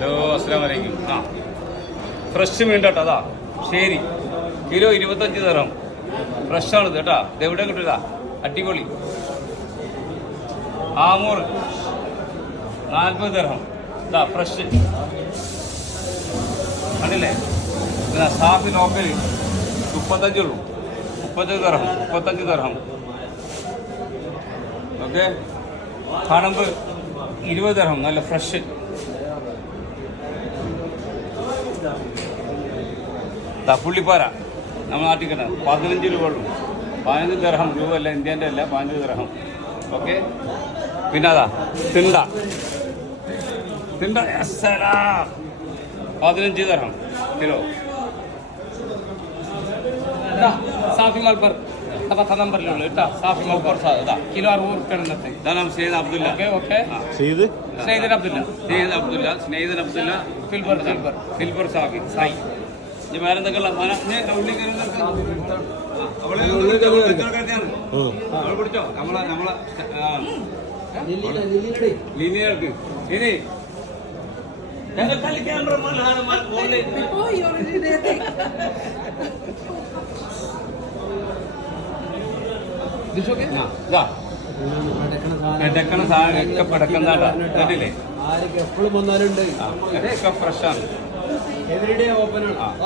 Hello, അസ്സലാമു അലൈക്കും. Fresh മീൻ കേട്ടോ, അതാ ശരി. കിലോ 25 തരം. ഫ്രഷാണിത് കേട്ടാ. ഇതെവിടെ കിട്ടില്ല, അടിപൊളി. ആമൂർ 40 തരം. ഇതാ ഫ്രഷ് കണ്ടില്ലേ. സാഫി ലോക്കൽ 35 ഉള്ളൂ. 35 തരം. ഓക്കെ. കണമ്പ് 20 തരം, നല്ല ഫ്രഷ്. പുള്ളിപ്പാര നമ്മൾ നാട്ടിൽ കിട്ടുക 15 രൂപ ഉള്ളൂ. 15 ദർഹം രൂപ അല്ല, ഇന്ത്യൻ്റെ അല്ല, 15 ദർഹം. ഓക്കെ. പിന്നെ അതാ തിണ്ട 15 ദർഹം കിലോ. സാഫി മൽബർ 10 നമ്പറിലുള്ളൂ കേട്ടോ. സാഫി മൽബർ കിലോ 60 റുപ്യാണ് ഇന്നത്തെ. ഇതാണ് സെയ്ദ് അബ്ദുല്ല. ഓക്കെ. സ്നേഹിതൻ അബ്ദുല്ല ഫിൽബർ സാഫി സായി. ഇനി വേറെ എന്തൊക്കെയുള്ള പിടിച്ചോ. നമ്മളെ ലിനിയർക്ക് ഇനി പെടക്കണ സാധനം ഒക്കെ പെടക്കുന്നതാ കേട്ടില്ലേ. എപ്പോഴും വന്നാലുണ്ട്. ഫ്രഷാണ്. എവരിഡേ ഓപ്പൺ ആണ്.